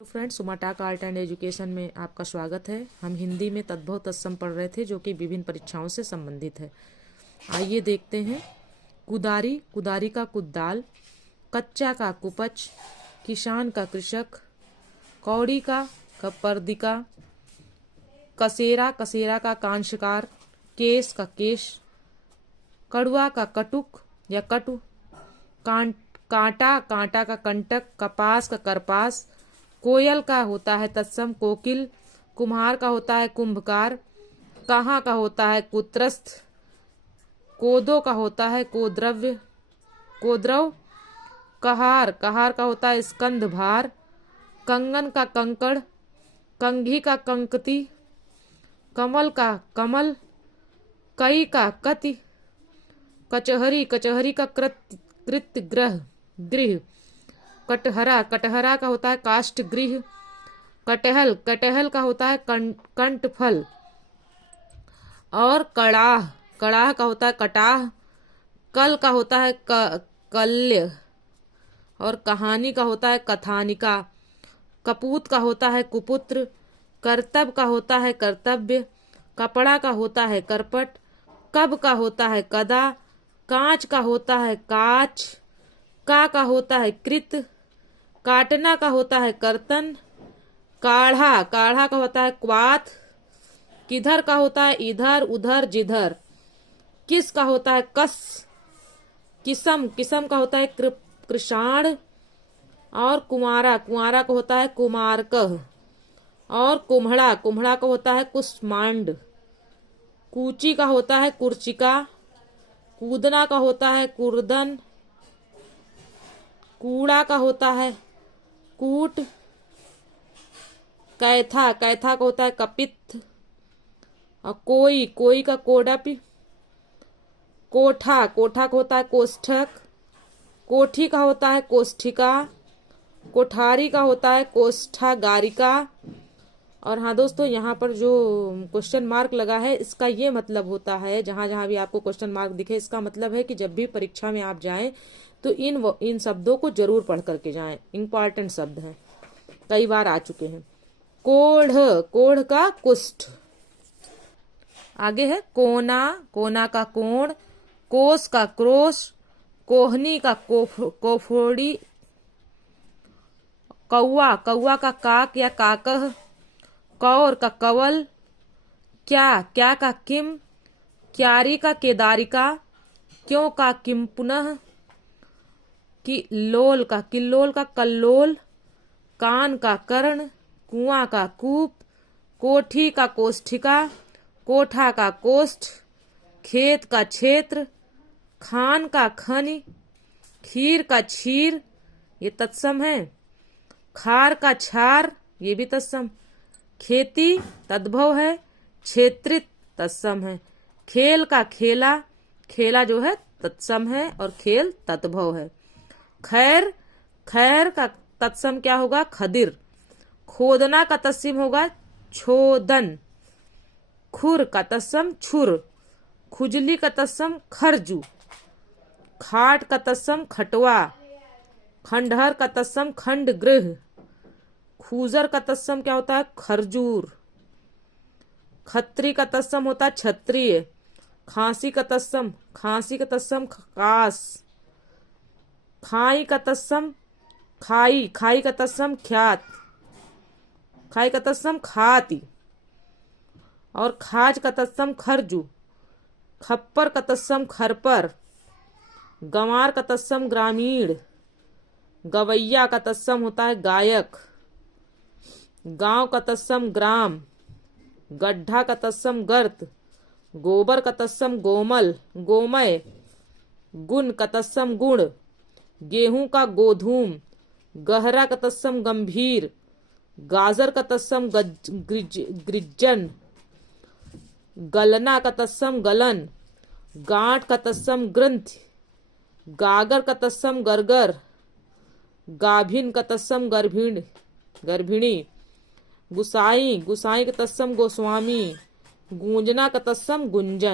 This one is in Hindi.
तो फ्रेंड्स, सुमाटाक आर्ट एंड एजुकेशन में आपका स्वागत है। हम हिंदी में तद्भव तत्सम पढ़ रहे थे जो कि विभिन्न परीक्षाओं से संबंधित है। आइए देखते हैं। कुदारी, कुदारी का कुदाल, कच्चा का कुपच, किसान का कृषक, कौड़ी का पर्दिका, कसेरा, कसेरा का कांशकार, केस का केश, कड़ुआ का कटुक या कटु, कांटा, कांटा का कंटक, कपास का करपास, कोयल का होता है तत्सम कोकिल, कुम्हार का होता है कुंभकार, कहाँ का होता है कुत्रस्थ, कोदो का होता है कोद्रव, कहार, कहार का होता है स्कंद भार, कंगन का कंकड़, कंघी का कंकती, कमल का कमल, कई का कति, कचहरी, कचहरी का कृत्य गृह, कटहरा, कटहरा का होता है काष्ठ गृह, कटहल, कटहल का होता है कंठफल, और कड़ाह, कड़ाह का होता है कटाह, कल का होता है कल्य, और कहानी का होता है कथानिका, कपूत का होता है कुपुत्र, करतब का होता है कर्तव्य, कपड़ा का होता है करपट, कब का होता है कदा, कांच का होता है काच, का होता है कृत, काटना का होता है कर्तन, काढ़ा, काढ़ा का होता है क्वाथ, किधर का होता है इधर उधर जिधर, किस का होता है कस, किसम, किसम का होता है कृषाण, और कुमारा, कुमारा का होता है कुमारकह, और कुम्हड़ा, कुम्हड़ा का होता है कुष्मांड, कूची का होता है कुर्चिका, कूदना का होता है कुर्दन, कूड़ा का होता है कूट, कैथा, कैथा का होता है कपित्थ, और कोई, कोई का कोडपि, कोठा, कोठा का होता है कोष्ठक, कोठी का होता है कोष्ठिका, कोठारी का होता है कोष्ठागारिका। और हाँ दोस्तों, यहाँ पर जो क्वेश्चन मार्क लगा है इसका ये मतलब होता है, जहाँ जहाँ भी आपको क्वेश्चन मार्क दिखे इसका मतलब है कि जब भी परीक्षा में आप जाएं तो इन शब्दों को जरूर पढ़ करके जाएं। इम्पॉर्टेंट शब्द हैं, कई बार आ चुके हैं। कोढ़, कोढ़ का कुष्ठ। आगे है कोना, कोना का कोण, कोस का क्रोश, कोहनी का कोफोड़ी, कौआ, कौआ का काक या काकह, कौर का कवल, क्या, क्या का किम, क्यारी का केदारिका, क्यों का किम पुनः, किल्लोल का किल्लोल का कल्लोल, कान का कर्ण, कुआं का कूप, कोठी का कोष्ठिका, कोठा का कोष्ठ, खेत का क्षेत्र, खान का खनि, खीर का क्षीर, ये तत्सम है। खार का छार, ये भी तत्सम। खेती तद्भव है, क्षेत्रित तत्सम है। खेल का खेला, खेला जो है तत्सम है और खेल तद्भव है। खैर, खैर का तत्सम क्या होगा खदिर। खोदना का तत्सम होगा छोदन। खुर का तत्सम छुर, खुजली का तत्सम खरजू, खाट का तत्सम खटवा, खंडहर का तत्सम खंड गृह, खूजर का तत्सम क्या होता है खरजूर, खत्री का तत्सम होता है क्षत्रिय, खांसी का तत्सम, खांसी का तत्सम कास, खाई का तत्सम खाई, खाई का तत्सम ख्यात, खाई का तत्सम खाती, और खाज का तत्सम खरजू, खप्पर का तत्सम खरपर, गंवार का तत्सम ग्रामीण, गवैया का तत्सम होता है गायक, गांव का तत्सम ग्राम, गड्ढा का तत्सम गर्त, गोबर का तत्सम गोमल गोमय, गुण का तत्सम गुण, गेहूं का गोधूम, गहरा का तत्सम गंभीर, गाजर का तत्सम गृज्जन, गलना का तत्सम गलन, गांठ का तत्सम ग्रंथि, गागर का तत्सम गरगर, गाभिन का तत्सम गर्भिणी, गुसाई, गुसाई का तत्सम गोस्वामी, गूंजना का तत्सम गुंजन।